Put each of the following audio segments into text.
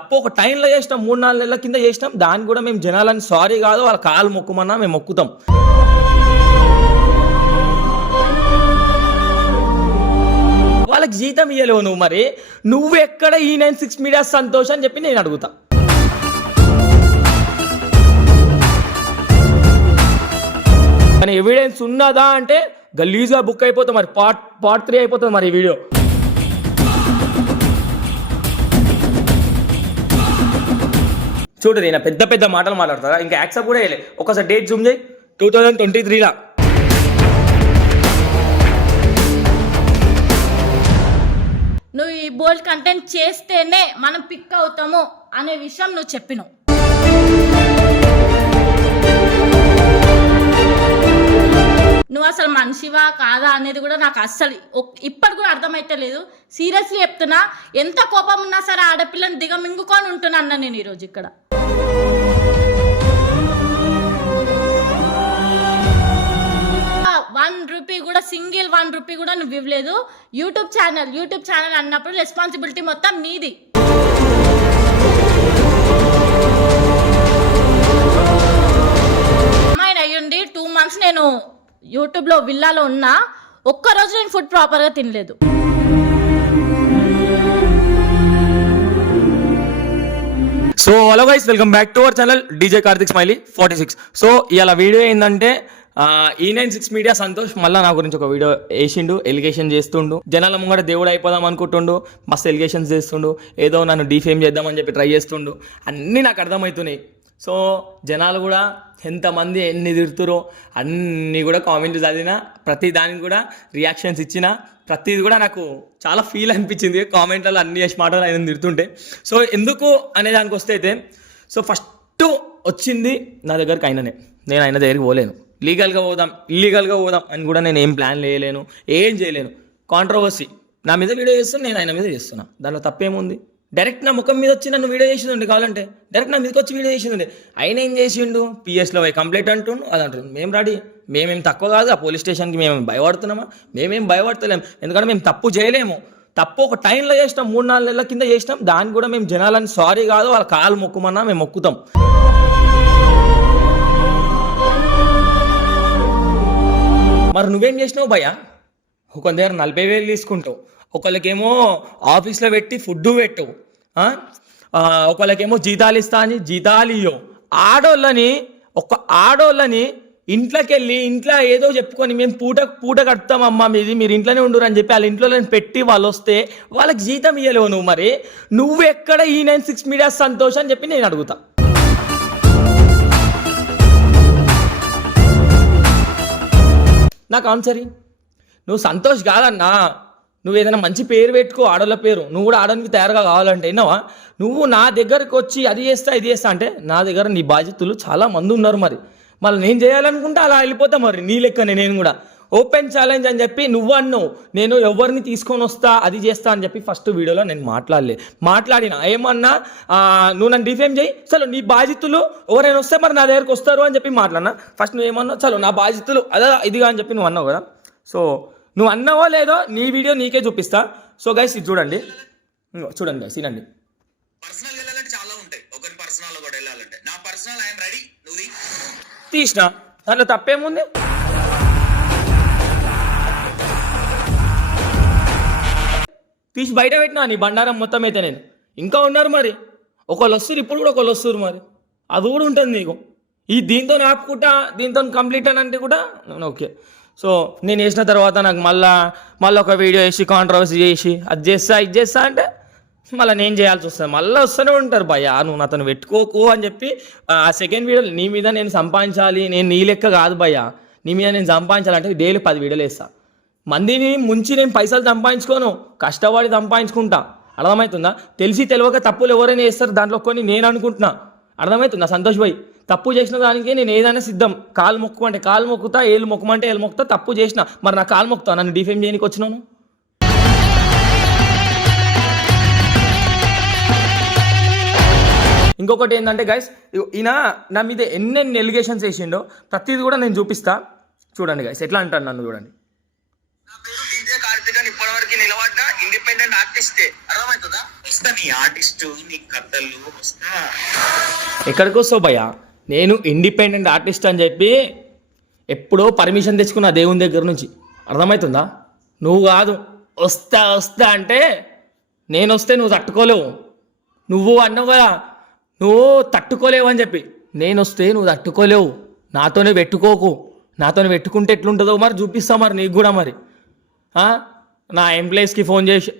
తప్పు ఒక టైంలో చేసినాం మూడు నాలుగు నెలల కింద చేసినాం. దాన్ని కూడా మేము జనాలని సారీ కాదు వాళ్ళ కాలు మొక్కుమన్నా మేము మొక్కుతాం. వాళ్ళకి జీతం ఇయ్యలేవు నువ్వు మరి. నువ్వు ఎక్కడ ఈ నైన్ సిక్స్ మీడియా సంతోష్ అని చెప్పి నేను అడుగుతా. కానీ ఎవిడెన్స్ ఉన్నదా అంటే గలీజుగా బుక్ అయిపోతుంది మరి పార్ట్ పార్ట్ త్రీ అయిపోతుంది మరి ఈ వీడియో చూడు నేను పెద్ద పెద్ద మాటలు మాట్లాడతారా? ఇంకా యాక్సెప్ట్ కూడా వేయలే ఒకసారి డేట్ జూమ్ చేయి. టూ థౌజండ్ ట్వంటీ త్రీలా నువ్వు ఈ బోల్డ్ కంటెంట్ చేస్తేనే మనం పిక్ అవుతాము అనే విషయం నువ్వు చెప్పినావు. నువ్వు అసలు మనిషివా కాదా అనేది కూడా నాకు అస్సలు ఇప్పటి కూడా అర్థమైతే లేదు సీరియస్లీ చెప్తున్నా ఎంత కోపం ఉన్నా సరే ఆడపిల్లని దిగమింగుకొని ఉంటున్నా అన్న నేను ఈరోజు ఇక్కడ. వన్ రూపీ కూడా సింగిల్ వన్ రూపీ కూడా నువ్వు ఇవ్వలేదు. యూట్యూబ్ ఛానల్ యూట్యూబ్ ఛానల్ అన్నప్పుడు రెస్పాన్సిబిలిటీ మొత్తం నీది. అమ్మాయిని అయ్యుండి టూ మంత్స్ నేను యూట్యూబ్లో విల్లాలో ఉన్నా ఒక్కరోజు నేను ఫుడ్ ప్రాపర్గా తినలేదు. So hello guys welcome back to our channel DJ Karthik smiley forty six so ఇలా వీడియో ఏంటంటే ఈ నైన్ సిక్స్ మీడియా సంతోష్ మళ్ళీ నా గురించి ఒక వీడియో వేసిండు ఎలిగేషన్ చేస్తుండు. జనాల ముంగట దేవుడు అయిపోదాం అనుకుంటుండు మస్తు ఎలిగేషన్స్ చేస్తుండు ఏదో నన్ను డీఫేమ్ చేద్దామని చెప్పి ట్రై చేస్తుండు. అన్నీ నాకు అర్థమవుతున్నాయి. సో జనాలు కూడా ఎంతమంది ఎన్ని తిడుతురో అన్నీ కూడా కామెంట్లు చదివినా ప్రతి దానికి కూడా రియాక్షన్స్ ఇచ్చిన ప్రతిది కూడా నాకు చాలా ఫీల్ అనిపించింది. కామెంట్లలో అన్ని చేసి మాటలు ఆయన తిడుతుంటే. సో ఎందుకు అనే దానికి వస్తే అయితే సో ఫస్ట్ వచ్చింది నా దగ్గరికి ఆయననే. నేను ఆయన దగ్గరికి పోలేను. లీగల్గా పోదాం ఇల్లీగల్గా పోదాం అని కూడా నేను ఏం ప్లాన్ చేయలేను ఏం చేయలేను. కాంట్రవర్సీ నా మీద వీడియో చేస్తున్నా నేను ఆయన మీద చేస్తున్నా. దానిలో తప్పేముంది? డైరెక్ట్ నా ముఖం మీద వచ్చి నన్ను వీడియో చేసిందండి కావాలంటే. డైరెక్ట్ నా మీదకి వచ్చి వీడియో చేసిందండి. ఆయన ఏం చేసిండు? పిఎస్లో పోయి కంప్లైంట్ అంటుండు అది అంటుండు. మేము రెడీ మేమేం తక్కువ కాదు ఆ పోలీస్ స్టేషన్కి మేము భయపడుతున్నామా? మేమేం భయపడతలేము ఎందుకంటే మేము తప్పు చేయలేము. తప్పు ఒక టైంలో చేసినాం మూడు నాలుగు నెలల కింద చేసినాం. దాన్ని కూడా మేము జనాలని సారీ కాదు వాళ్ళ కాలు మొక్కుమన్నా మేము మొక్కుతాం. మరి నువ్వేం చేసినావు భయ కొందరు నలభై వేలు తీసుకుంటావు. ఒకళ్ళకేమో ఆఫీస్లో పెట్టి ఫుడ్ పెట్టు ఒకళ్ళకేమో జీతాలు ఇస్తా అని జీతాలు ఇయ్యవు ఆడోళ్ళని ఒక ఆడోళ్ళని ఇంట్లోకి వెళ్ళి ఇంట్లో ఏదో చెప్పుకొని మేము పూట పూట కడతామమ్మా మీది మీరు ఇంట్లోనే ఉండరు అని చెప్పి వాళ్ళ ఇంట్లో పెట్టి వాళ్ళు వస్తే వాళ్ళకి జీతం ఇయ్యలేవు నువ్వు మరి. నువ్వు ఎక్కడ ఈ నైన్ సిక్స్ మీడియా సంతోష్ అని చెప్పి నేను అడుగుతా. నాకు ఆన్సర్ నువ్వు సంతోష్ కాదన్నా. నువ్వు ఏదైనా మంచి పేరు పెట్టుకో ఆడోళ్ళ పేరు. నువ్వు కూడా ఆడడానికి తయారుగా కావాలంటే విన్నావా? నువ్వు నా దగ్గరకు వచ్చి అది చేస్తా ఇది చేస్తా అంటే నా దగ్గర నీ బాధ్యతలు చాలా మంది ఉన్నారు మరి. మళ్ళీ నేను చేయాలనుకుంటే అలా వెళ్ళిపోతా మరి నీ లెక్కనే నేను కూడా. ఓపెన్ ఛాలెంజ్ అని చెప్పి నువ్వు అన్నావు. నేను ఎవరిని తీసుకొని వస్తా అది చేస్తా అని చెప్పి ఫస్ట్ వీడియోలో నేను మాట్లాడలే. మాట్లాడిన. ఏమన్నా? నువ్వు నన్ను డిఫేమ్ చేయి. చలో నీ బాధ్యతలు ఎవరైనా వస్తే మరి నా దగ్గరకు వస్తారు అని చెప్పి మాట్లాడినా. ఫస్ట్ నువ్వు ఏమన్నావు? చలో నా బాధ్యతలు అదే ఇదిగా అని చెప్పి నువ్వు అన్నావు కదా. సో నువ్వు అన్నావో లేదో నీ వీడియో నీకే చూపిస్తా. సో గైస్ ఇది చూడండి. చూడండి గైస్ వినండి పర్సనల్ వెళ్ళాలంటే చాలా ఉంటాయి. ఒకరి పర్సనల్ కూడా వెళ్ళాలంటే. నా పర్సనల్ ఐఎమ్ రెడీ నువ్వు. తీసిన. దాంట్లో తప్పేముంది? తీసి బయట పెట్టినా నీ బండారం మొత్తం అయితే నేను. ఇంకా ఉన్నారు మరి. ఒకళ్ళు వస్తారు ఇప్పుడు కూడా ఒకళ్ళు వస్తారు మరి. అది కూడా ఉంటుంది నీకు. ఈ దీంతో ఆపుకుంటా దీంతో కంప్లీట్ అని అంటే కూడా ఓకే. సో నేను వేసిన తర్వాత నాకు మళ్ళా మళ్ళీ ఒక వీడియో వేసి కాంట్రవర్సీ చేసి అది చేస్తా ఇది చేస్తా అంటే మళ్ళీ నేను చేయాల్సి వస్తుంది. మళ్ళీ వస్తూనే ఉంటారు. భయ్యా నువ్వు అతను పెట్టుకోకు అని చెప్పి ఆ సెకండ్ వీడియో నీ మీద నేను సంపాదించాలి నేను నీ లెక్క కాదు భయ్యా నీ మీద నేను సంపాదించాలంటే డైలీ పది వీడియోలు వేస్తా. మందిని ముంచి నేను పైసలు సంపాదించుకోను కష్టపడి సంపాదించుకుంటా. అర్థమవుతుందా? తెలిసి తెలియక తప్పులు ఎవరైనా చేస్తారు దాంట్లో కొన్ని నేను అనుకుంటున్నా. అర్థమవుతుందా? సంతోష్ భాయ్ తప్పు చేసిన దానికి నేను ఏదైనా సిద్ధం. కాలు మొక్కుమంటే కాలు మొక్కుతా ఏళ్ళు మొక్కమంటే ఏళ్ళు మొక్కుతా తప్పు చేసిన. మరి నా కాలు మొక్కుతా నన్ను డిఫేమ్ చేయడానికి వచ్చినాను? ఇంకొకటి ఏంటంటే గైస్ ఈయన నా మీద ఎన్నెన్ని ఎలిగేషన్స్ వేసిండో ప్రతిది కూడా నేను చూపిస్తా. చూడండి గైస్ ఎట్లా అంటాను నన్ను చూడండి. నా పేరు డీజే కార్తిక్ అని ఇప్పటివరకు నిలబడ్డ ఇండిపెండెంట్ ఆర్టిస్టే అర్థమవుతుందా? వస్తా నీ ఆర్టిస్ట్ నీ కథలు వస్తా. ఎక్కడికి వస్తావు భయ్య? నేను ఇండిపెండెంట్ ఆర్టిస్ట్ అని చెప్పి ఎప్పుడో పర్మిషన్ తెచ్చుకున్నా దేవుని దగ్గర నుంచి. అర్థమవుతుందా నువ్వు కాదు. వస్తా వస్తా అంటే నేను వస్తే నువ్వు తట్టుకోలేవు. నువ్వు అన్నావు కదా నువ్వు తట్టుకోలేవు అని చెప్పి. నేను వస్తే నువ్వు తట్టుకోలేవు. నాతోనే పెట్టుకోకు. నాతోనే పెట్టుకుంటే ఎట్లుంటుందో మరి చూపిస్తా మరి నీకు కూడా మరి. నా ఎంప్లాయీస్కి ఫోన్ చేసి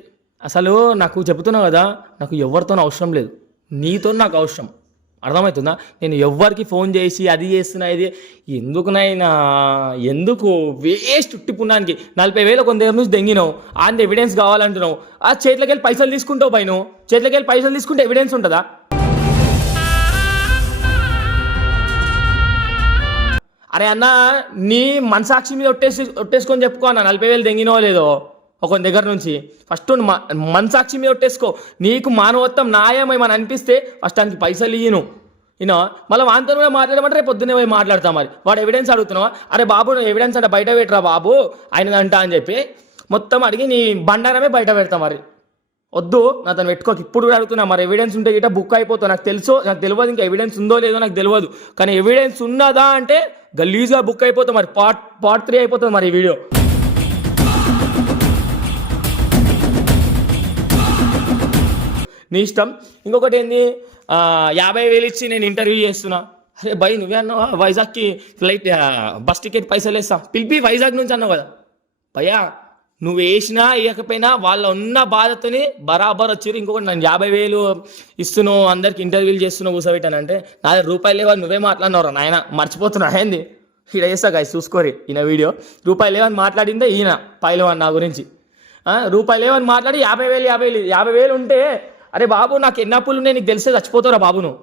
అసలు నాకు చెప్తున్నా కదా నాకు ఎవరితోనూ అవసరం లేదు. నీతో నాకు అవసరం. అర్థమవుతుందా? నేను ఎవ్వరికి ఫోన్ చేసి అది చేస్తున్నా ఇది ఎందుకు నాయనా? ఎందుకు? వేస్ట్ పున్నానికి నలభై వేల కొంత దగ్గర నుంచి దెంగినావు. ఆంది ఎవిడెన్స్ కావాలంటున్నావు. ఆ చేతిలోకి వెళ్ళి పైసలు తీసుకుంటావు పైన. చేతిలోకి వెళ్ళి పైసలు తీసుకుంటే ఎవిడెన్స్ ఉంటుందా? అరే అన్న నీ మనసాక్షి మీద ఒట్టేసి ఒట్టేసుకొని చెప్పుకో అన్న. నలభై వేలు దెంగినో లేదో? ఒక దగ్గర నుంచి. ఫస్ట్ మనసాక్షి మీద ఒట్టేసుకో. నీకు మానవత్వం న్యాయం ఏమని అనిపిస్తే ఫస్ట్ దానికి పైసలు ఇయ్యను. ఈయన మళ్ళీ వాంతో కూడా మాట్లాడమంటే రేపు పొద్దున్నే పోయి మాట్లాడతా మరి. వాడు ఎవిడెన్స్ అడుగుతున్నావా? అరే బాబు నువ్వు ఎవిడెన్స్ అంటే బయట పెట్టరా బాబు? ఆయనదంట అని చెప్పి మొత్తం అడిగి నీ బండారమే బయట పెడతా మరి. వద్దు నా తను పెట్టుకోక. ఇప్పుడు కూడా అడుగుతున్నా మరి ఎవిడెన్స్ ఉంటే గిట్ట బుక్ అయిపోతావు. నాకు తెలుసు నాకు తెలియదు ఇంకా ఎవిడెన్స్ ఉందో లేదో నాకు తెలియదు. కానీ ఎవిడెన్స్ ఉన్నదా అంటే గలీజ్గా బుక్ అయిపోతావు మరి. పార్ట్ పార్ట్ త్రీ అయిపోతుంది మరి ఈ వీడియో నీ ఇష్టం. ఇంకొకటి ఏంది? యాభై వేలు ఇచ్చి నేను ఇంటర్వ్యూ చేస్తున్నా. అరే భయ్ నువ్వే అన్నావా? వైజాగ్కి ఫ్లైట్ బస్ టికెట్ పైసలు వేస్తా. పిలిపి వైజాగ్ నుంచి అన్నావు కదా. భయ్యా నువ్వు వేసినా వేయకపోయినా వాళ్ళ ఉన్న బాధతోని బరాబర్ వచ్చారు ఇంకొకటి నన్ను యాభై వేలు ఇస్తున్నావు అందరికి ఇంటర్వ్యూలు చేస్తున్నావు కూర్చోబెట్టానంటే నా రూపాయలు లేవని నువ్వే మాట్లాడినవరా నాయన. మర్చిపోతున్నా. ఏంది? ఇక్కడ చేస్తా గాయ చూసుకోరి ఈయన వీడియో. రూపాయలు లేవని మాట్లాడిందే ఈయన పైలవాన్ నా గురించి. రూపాయలు లేవని మాట్లాడి యాభై వేలు యాభై వేలు యాభై వేలు ఉంటే అరే బాబు నాకు ఎన్ని అప్పులు ఉన్నాయి నీకు తెలిసే చచ్చిపోతారా బాబు నువ్వు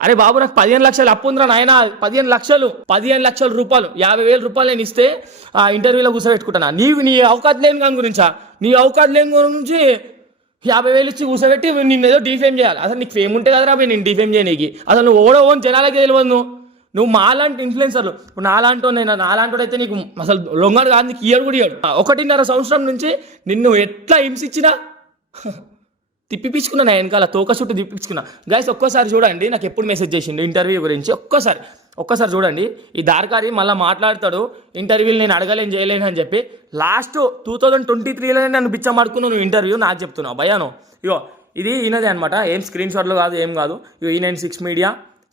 అరే బాబు నాకు పదిహేను లక్షలు అప్పు ఉందిరా నాయన. పదిహేను లక్షలు పదిహేను లక్షల రూపాయలు. యాభై వేల రూపాయలు నేను ఇస్తే ఆ ఇంటర్వ్యూలో కూర్చోబెట్టుకుంటానా నీవు నీ అవకాశం లేని దాని గురించా? నీ అవకాశం లేని గురించి యాభై వేలు ఇచ్చి కూర్చోబెట్టి నిన్ను ఏదో డిఫేమ్ చేయాలి. అసలు నీకు ఫేమ్ ఉంటే కదరా పోయి నేను డిఫేమ్ చేయనీకి. అసలు నువ్వు ఓడో ఓన్ జనాలకే తెలియదు నువ్వు. నువ్వు మాలాంటి ఇన్ఫ్లుయెన్సర్లు ఇప్పుడు నాలాంటి నేను నాలాంటి అయితే నీకు అసలు లొంగడు కాదు నీకు ఇయ్యడు కూడా ఇయ్యడు ఒకటిన్నర సంవత్సరం నుంచి నిన్ను ఎట్లా హింసించినా తిప్పిపించుకున్నా నా వెనకాల తోక చుట్టూ తిప్పించుకున్నా గైస్ ఒక్కసారి చూడండి నాకు ఎప్పుడు మెసేజ్ చేసిండు ఇంటర్వ్యూ గురించి. ఒక్కసారి ఒక్కసారి చూడండి. ఈ దారకారి మళ్ళీ మాట్లాడతాడు ఇంటర్వ్యూలు నేను అడగలేను చేయలేను అని చెప్పి లాస్ట్ టూ థౌజండ్ ట్వంటీ త్రీలోనే నన్ను బిచ్చమాడుకున్నావు నువ్వు ఇంటర్వ్యూ నాకు చెప్తున్నావు. భయాను ఇగో ఇది ఈయనదే అనమాట ఏం స్క్రీన్ షాట్లు కాదు ఏం కాదు. ఇగో ఈ నైన్ సిక్స్ మీడియా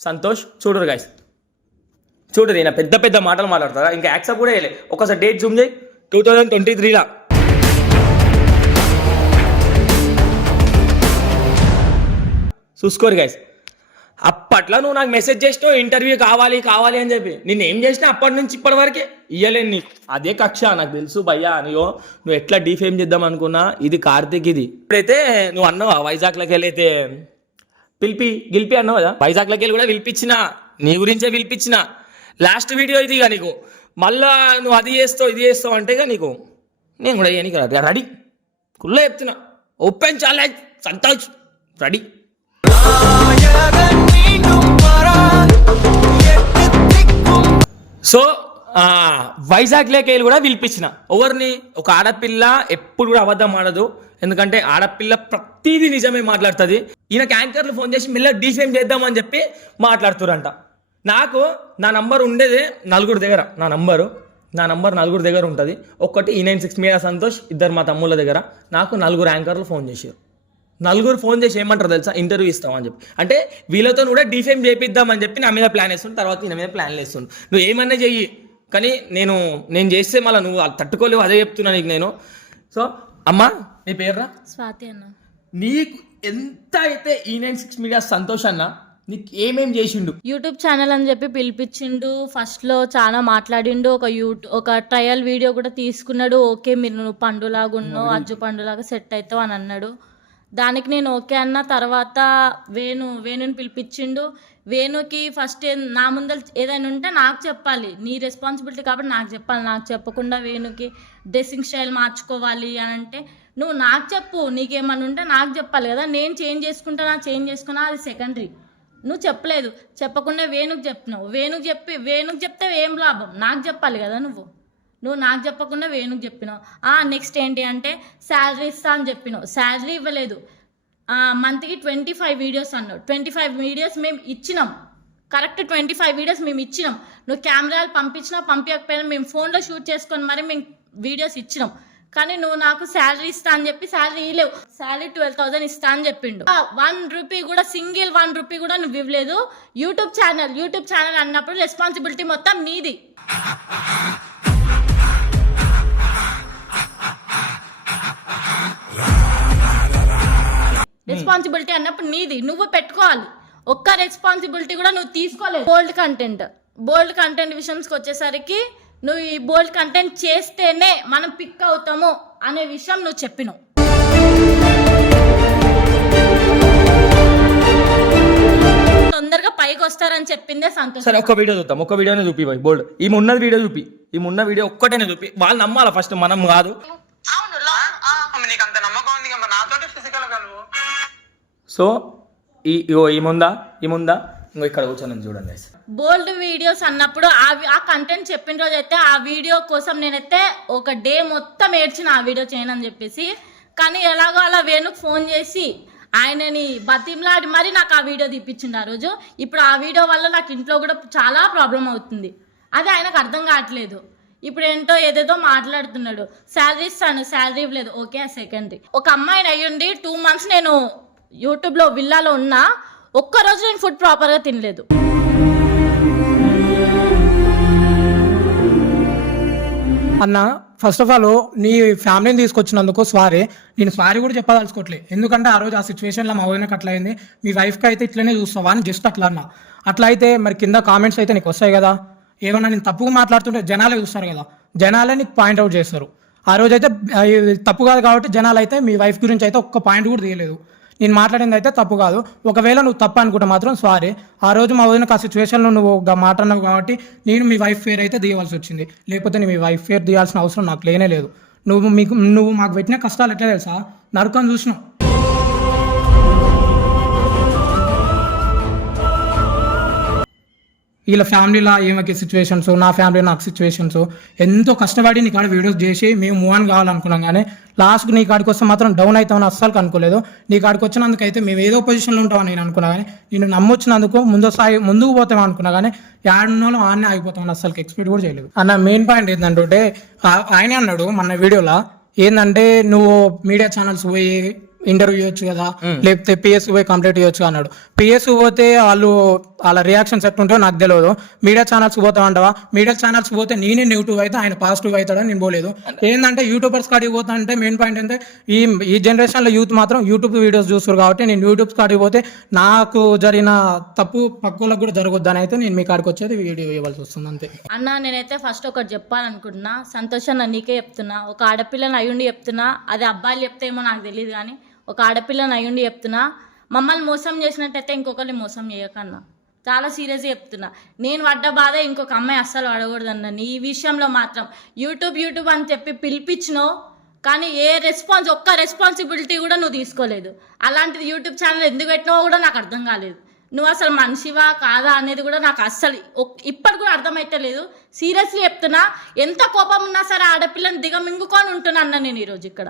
సంతోష్ చూడరు గైస్ చూడరు ఈయన పెద్ద పెద్ద మాటలు మాట్లాడతారా? ఇంకా యాక్సెప్ట్ కూడా వేయలే ఒకసారి డేట్ జూమ్ చేయి. టూ థౌజండ్ ట్వంటీ త్రీలా చూసుకోరు గైస్ అప్పట్లో నువ్వు నాకు మెసేజ్ చేసినావు ఇంటర్వ్యూ కావాలి కావాలి అని చెప్పి. నేను ఏం చేసినా అప్పటి నుంచి ఇప్పటి వరకే ఇయ్యలేను నీకు. అదే కక్ష నాకు తెలుసు భయ్యా అనియో నువ్వు ఎట్లా డిఫేమ్ చేద్దాం అనుకున్నా? ఇది కార్తీక్ ఇది. ఇప్పుడైతే నువ్వు అన్నావా వైజాగ్లోకి వెళ్ళైతే? పిలిపి గెలిపి అన్నావు కదా? వైజాగ్లోకి వెళ్ళి కూడా పిలిపించిన. నీ గురించే పిలిపించిన. లాస్ట్ వీడియో ఇది ఇక నీకు. మళ్ళా నువ్వు అది చేస్తావు ఇది చేస్తావు అంటే ఇక నీకు నేను కూడా చేయనీకి రెడీ కుళ్ళ చెప్తున్నా. ఓపెన్ చాలా సంతోష్. రెడీ సో వైజాగ్ లేక వెళ్ళి కూడా పిలిపించిన. ఎవరిని? ఒక ఆడపిల్ల ఎప్పుడు కూడా అబద్ధం ఆడదు. ఎందుకంటే ఆడపిల్ల ప్రతిదీ నిజమే మాట్లాడుతుంది. ఈయనకి యాంకర్లు ఫోన్ చేసి మెల్ల డీఫేమ్ చేద్దామని చెప్పి మాట్లాడుతురంట నాకు నా నంబర్ ఉండేదే నలుగురు దగ్గర. నా నంబరు. నా నంబర్ నలుగురు దగ్గర ఉంటుంది. ఒకటి ఈ నైన్ సిక్స్ మీడియా సంతోష్ ఇద్దరు మా తమ్ముళ్ళ దగ్గర. నాకు నలుగురు యాంకర్లు ఫోన్ చేశారు నలుగురు ఫోన్ చేసి ఏమంటారు తెలుసా? ఇంటర్వ్యూ ఇస్తామని చెప్పి. అంటే వీళ్ళతో కూడా డిఫేమ్ చేపిద్దామని చెప్పి నా మీద ప్లాన్ వేస్తుండు తర్వాత ఈయన మీద ప్లాన్ వేస్తుండు. నువ్వు ఏమన్నా చెయ్యి కానీ నేను నేను చేస్తే మళ్ళీ నువ్వు తట్టుకోలేవు అదే చెప్తున్నా నీకు నేను. సో అమ్మా నీ పేర్రా? స్వాతి అన్న. నీకు ఎంత అయితే ఈ నైన్ సిక్స్ మీడియా సంతోష్ అన్న నీకు ఏమేం చేసిండు? యూట్యూబ్ ఛానల్ అని చెప్పి పిలిపించిండు ఫస్ట్లో చాలా మాట్లాడిండు ఒక యూట్యూబ్ ఒక ట్రయల్ వీడియో కూడా తీసుకున్నాడు ఓకే మీరు నువ్వు పండులాగా ఉన్నావు అజ్జు పండులాగా సెట్ అవుతావు అని అన్నాడు. దానికి నేను ఓకే అన్న తర్వాత వేణు వేణుని పిలిపించిండు. వేణుకి ఫస్ట్ నా ముందర ఏదైనా ఉంటే నాకు చెప్పాలి. నీ రెస్పాన్సిబిలిటీ కాబట్టి నాకు చెప్పాలి. నాకు చెప్పకుండా వేణుకి డ్రెస్సింగ్ స్టైల్ మార్చుకోవాలి అని అంటే నువ్వు నాకు చెప్పు. నీకేమన్నా ఉంటే నాకు చెప్పాలి కదా. నేను చేంజ్ చేసుకుంటా చేంజ్ చేసుకున్నా? అది సెకండరీ నువ్వు చెప్పలేదు. చెప్పకుండా వేణుకు చెప్తున్నావు వేణుకు చెప్పి వేణుకు చెప్తే ఏం లాభం? నాకు చెప్పాలి కదా నువ్వు. నువ్వు నాకు చెప్పకుండా వేణుకు చెప్పినావు. నెక్స్ట్ ఏంటి అంటే శాలరీ ఇస్తా అని చెప్పినావు. శాలరీ ఇవ్వలేదు. మంత్కి ట్వంటీ ఫైవ్ వీడియోస్ అన్నావు. ట్వంటీ ఫైవ్ వీడియోస్ మేము ఇచ్చినాం. కరెక్ట్ ట్వంటీ ఫైవ్ వీడియోస్ మేము ఇచ్చినాం. నువ్వు కెమెరాలు పంపించినా పంపించకపోయినా మేము ఫోన్లో షూట్ చేసుకొని మరి మేము వీడియోస్ ఇచ్చినాం. కానీ నువ్వు నాకు శాలరీ ఇస్తా అని చెప్పి శాలరీ ఇవ్వలేవు శాలరీ ట్వెల్వ్ థౌసండ్ ఇస్తా అని చెప్పిండు. వన్ రూపీ కూడా సింగిల్ వన్ రూపీ కూడా నువ్వు ఇవ్వలేదు. యూట్యూబ్ ఛానల్ యూట్యూబ్ ఛానల్ అన్నప్పుడు రెస్పాన్సిబిలిటీ మొత్తం నీది. రెస్పాన్సిబిలిటీ అన్నప్పుడు నీది నువ్వు పెట్టుకోవాలి. ఒక్క రెస్పాన్సిబిలిటీ కూడా నువ్వు తీసుకోలేదు. బోల్డ్ కంటెంట్ బోల్డ్ కంటెంట్ విషయంకి వచ్చేసరికి నువ్వు ఈ బోల్డ్ కంటెంట్ చేస్తేనే మనం పిక్ అవుతాము అనే విషయం నువ్వు చెప్పినావు. తొందరగా పైకి వస్తారని చెప్పిందే సంతోషం. సరే ఒక్క వీడియో చూద్దాం. ఒక్క వీడియోనే చూపి బాయ్ బోల్డ్ ఈమె ఉన్నది వీడియో చూపి. ఈమె ఉన్న వీడియో ఒక్కటేనే చూపి. వాళ్ళు నమ్మాలా ఫస్ట్ మనం కాదు. అవును అమ్మ నీకు అంత నమ్మకం ఉంది కదా నాతోటి ఫిజికల్గా నువ్వు సో ఈ ఇగో ఈముందా ఈముందా ఇంకో ఇక్కడ కూర్చొని చూడండి బోల్డ్ వీడియోస్ అన్నప్పుడు ఆ ఆ కంటెంట్ చెప్పిన రోజు అయితే ఆ వీడియో కోసం నేనైతే ఒక డే మొత్తం ఏడ్చిన ఆ వీడియో చేయనని చెప్పేసి కానీ ఎలాగో అలా వేణుకు ఫోన్ చేసి ఆయనని బతిమలాడి మరి నాకు ఆ వీడియో తీపిచ్చిండు ఆ రోజు. ఇప్పుడు ఆ వీడియో వల్ల నాకు ఇంట్లో కూడా చాలా ప్రాబ్లం అవుతుంది. అది ఆయనకు అర్థం కావట్లేదు. ఇప్పుడు ఏంటో ఏదేదో మాట్లాడుతున్నాడు. శాలరీ ఇస్తాను శాలరీ ఇవ్వలేదు. ఓకే సెకండరీ ఒక అమ్మాయిని అయ్యుండి టూ మంత్స్ నేను యూట్యూబ్లో విల్లాలో ఉన్నా ఒక్కరోజు నేను ఫుడ్ ప్రాపర్గా తినలేదు. అన్న ఫస్ట్ ఆఫ్ ఆల్ నీ ఫ్యామిలీని తీసుకొచ్చినందుకు సారీ నేను సారీ కూడా చెప్పదలుచుకోవట్లేదు ఎందుకంటే ఆ రోజు ఆ సిచ్యువేషన్లో మా వదినకి అట్లా అయింది మీ వైఫ్కి అయితే ఇట్లనే చూస్తావా అని జస్ట్ అట్లా అన్న. అట్లా అయితే మరి కింద కామెంట్స్ అయితే నీకు వస్తాయి కదా? ఏమన్నా నేను తప్పుగా మాట్లాడుతుంటే జనాలే చూస్తారు కదా? జనాలే నీకు పాయింట్అవుట్ చేస్తారు. ఆ రోజు అయితే తప్పు కాదు కాబట్టి జనాలు అయితే మీ వైఫ్ గురించి అయితే ఒక్క పాయింట్ కూడా తీయలేదు. నేను మాట్లాడింది అయితే తప్పు కాదు. ఒకవేళ నువ్వు తప్పు అనుకుంటే మాత్రం సారీ ఆ రోజు మా వదినకు ఆ సిచ్యువేషన్లో నువ్వు ఒక మాట అన్నావు కాబట్టి నేను మీ వైఫ్ ఫేర్ అయితే తీయవలసి వచ్చింది. లేకపోతే నేను మీ వైఫ్ ఫేర్ తీయాల్సిన అవసరం నాకు లేనే లేదు. నువ్వు మీకు నువ్వు మాకు పెట్టిన కష్టాలు ఎట్లా తెలుసా? నరకం చూసినావు వీళ్ళ ఫ్యామిలీలో ఈమెకి సిచ్యువేషన్స్ నా ఫ్యామిలీ నాకు సిచ్యువేషన్స్ ఎంతో కష్టపడి నీ కాడ వీడియోస్ చేసి మేము మూవ్ అని కావాలనుకున్నాం కానీ లాస్ట్కి నీ కాడికి వస్తే మాత్రం డౌన్ అవుతామని అస్సలు అనుకోలేదు నీ కాడికి వచ్చినందుకు అయితే మేము ఏదో పొజిషన్లో ఉంటామని నేను అనుకున్నా కానీ నేను నమ్మొచ్చినందుకు ముందు స్థాయి ముందుకు పోతాం అనుకున్నా కానీ యాడున్నోళ్ళు ఆడనే ఆగిపోతామని అస్సలు ఎక్స్పెక్ట్ కూడా చేయలేదు. అన్న మెయిన్ పాయింట్ ఏంటంటే ఆయన ఆయనే అన్నాడు మన వీడియోలో ఏంటంటే నువ్వు మీడియా ఛానల్స్ పోయి ఇంటర్వ్యూ ఇవ్వచ్చు కదా లేకపోతే పిఎస్ పోయి కంప్లీట్ చేయొచ్చు అన్నాడు. పిఎస్ పోతే వాళ్ళు వాళ్ళ రియాక్షన్స్ ఎట్లుంటాయో నాకు తెలియదు మీడియా ఛానల్స్ పోతా అంటావా? మీడియా ఛానల్స్ పోతే నేనే నెగిటివ్ అయితే ఆయన పాజిటివ్ అవుతాడని నేను పోలేదు. ఏంటంటే యూట్యూబర్స్ కాడికి పోతా అంటే మెయిన్ పాయింట్ ఏంటంటే ఈ ఈ జనరేషన్లో యూత్ మాత్రం యూట్యూబ్ వీడియోస్ చూస్తారు కాబట్టి నేను యూట్యూబ్ కాడికి పోతే నాకు జరిగిన తప్పు పక్కలకు కూడా జరగొద్దని అయితే నేను మీ కాడికి వచ్చేది వీడియో ఇవ్వాల్సి వస్తుంది అంతే. అన్న నేనైతే ఫస్ట్ ఒకటి చెప్పాలనుకుంటున్నా. సంతోషాన్ని నీకే చెప్తున్నా. ఒక ఆడపిల్లని అయ్యుండి చెప్తున్నా. అది అబ్బాయిలు చెప్తే ఏమో నాకు తెలియదు కానీ ఒక ఆడపిల్లని అయ్యుండి చెప్తున్నా మమ్మల్ని మోసం చేసినట్టయితే ఇంకొకరిని మోసం చేయకన్నా. చాలా సీరియస్గా చెప్తున్నా. నేను పడ్డ బాధ ఇంకొక అమ్మాయి అస్సలు పడకూడదన్న ఈ విషయంలో మాత్రం యూట్యూబ్ యూట్యూబ్ అని చెప్పి పిలిపించినో కానీ ఏ రెస్పాన్స్ ఒక్క రెస్పాన్సిబిలిటీ కూడా నువ్వు తీసుకోలేదు. అలాంటిది యూట్యూబ్ ఛానల్ ఎందుకు పెట్టినావో కూడా నాకు అర్థం కాలేదు. నువ్వు అసలు మనిషివా కాదా అనేది కూడా నాకు అస్సలు ఇప్పటి ఇప్పటికి కూడా అర్థమైతే లేదు సీరియస్లీ చెప్తున్నా ఎంత కోపం ఉన్నా సరే ఆడపిల్లని దిగమింగుకొని ఉంటున్నా అన్న నేను ఈరోజు ఇక్కడ.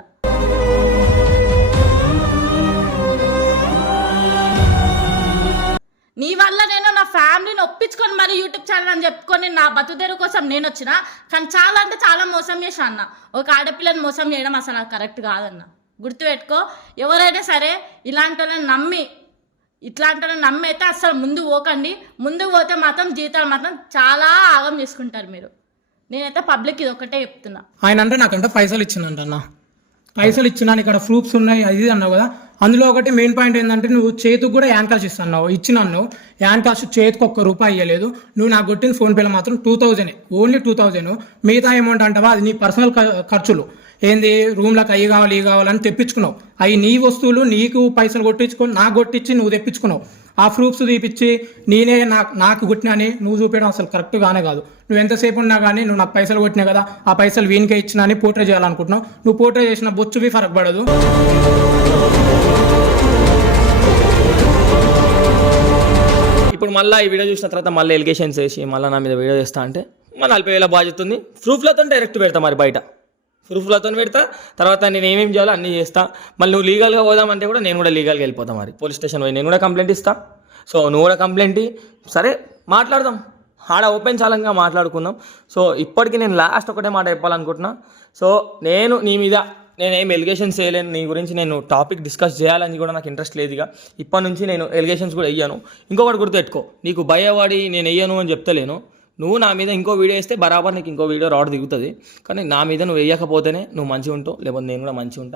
నీ వల్ల నేను నా ఫ్యామిలీని ఒప్పించుకొని మరి యూట్యూబ్ ఛానల్ అని చెప్పుకొని నా బతుదేరు కోసం నేను వచ్చిన కానీ చాలా అంటే చాలా మోసం చేసా అన్న. ఒక ఆడపిల్లని మోసం చేయడం అసలు నాకు కరెక్ట్ కాదన్న. గుర్తుపెట్టుకో ఎవరైనా సరే ఇలాంటి వాళ్ళని నమ్మి ఇట్లాంటి వాళ్ళని నమ్మి అయితే అసలు ముందు పోకండి. ముందుకు పోతే మాత్రం జీవితాలు మాత్రం చాలా ఆగం చేసుకుంటారు మీరు. నేనైతే పబ్లిక్ ఇది ఒకటే చెప్తున్నా. ఆయన అంటే నాకంటే పైసలు ఇచ్చిందంట అన్న. పైసలు ఇచ్చిన ఇక్కడ ప్రూఫ్స్ ఉన్నాయి అది ఇది అన్నావు కదా. అందులో ఒకటి మెయిన్ పాయింట్ ఏంటంటే నువ్వు చేతికి కూడా యాన్ కాస్ట్ ఇస్తున్నావు. ఇచ్చినాను యాన్ కాస్ట్ చేతికి ఒక్క రూపాయి ఇవ్వలేదు నువ్వు నాకు కొట్టిన ఫోన్పేలో మాత్రం two thousand only two thousand మిగతా అమౌంట్ అంటావా? అది నీ పర్సనల్ ఖర్చులు. ఏంది? రూమ్లకు అవి కావాలి ఇవి కావాలని తెప్పించుకున్నావు. అవి నీ వస్తువులు నీకు పైసలు కొట్టించుకొని నాకు కొట్టించి నువ్వు తెప్పించుకున్నావు. ఆ ప్రూఫ్స్ తీపిచ్చి నేనే నాకు నాకు కొట్టినని నువ్వు చూపించడం అసలు కరెక్ట్ కానే కాదు. నువ్వు ఎంతసేపు ఉన్నా కానీ నువ్వు నాకు పైసలు కొట్టినా కదా ఆ పైసలు వీనికే ఇచ్చినా అని పోర్ట్రే చేయాలనుకుంటున్నావు. నువ్వు పోర్ట్రే చేసిన బొచ్చువి ఫరక్ పడదు. ఇప్పుడు మళ్ళీ ఈ వీడియో చూసిన తర్వాత మళ్ళీ ఎలిగేషన్స్ వేసి మళ్ళీ నా మీద వీడియో చేస్తా అంటే మళ్ళీ నలభై వేల బాధ్యత ఉంది. ప్రూఫ్లతో డైరెక్ట్ పెడతా మరి బయట. ప్రూఫ్లతో పెడతా తర్వాత నేను ఏమేమి చేయాలో అన్నీ చేస్తా. మళ్ళీ నువ్వు లీగల్గా పోదామంటే కూడా నేను కూడా లీగల్గా వెళ్ళిపోతా మరి. పోలీస్ స్టేషన్ పోయి నేను కూడా కంప్లైంట్ ఇస్తా. సో నువ్వు కూడా కంప్లైంట్ ఇ. సరే మాట్లాడదాం. ఆడ ఓపెన్ చాలంగా మాట్లాడుకుందాం. సో ఇప్పటికి నేను లాస్ట్ ఒకటే మాట చెప్పాలనుకుంటున్నా. సో నేను నీ మీద నేను ఎలిగేషన్స్ చేయలేను. నీ గురించి నేను టాపిక్ డిస్కస్ చేయాలని కూడా నాకు ఇంట్రెస్ట్ లేదు ఇక. ఇప్పటి నుంచి నేను ఎలిగేషన్స్ కూడా వెయ్యాను ఇంకొకటి గుర్తుపెట్టుకో. నీకు భయపడి నేను వెయ్యను అని చెప్తలేను. నువ్వు నా మీద ఇంకో వీడియో వేస్తే బరాబర్ నీకు ఇంకో వీడియో రాడ్ దిగుతుంది. కానీ నా మీద నువ్వు వేయకపోతేనే నువ్వు మంచిగా ఉంటావు లేకపోతే నేను కూడా మంచిగా ఉంటా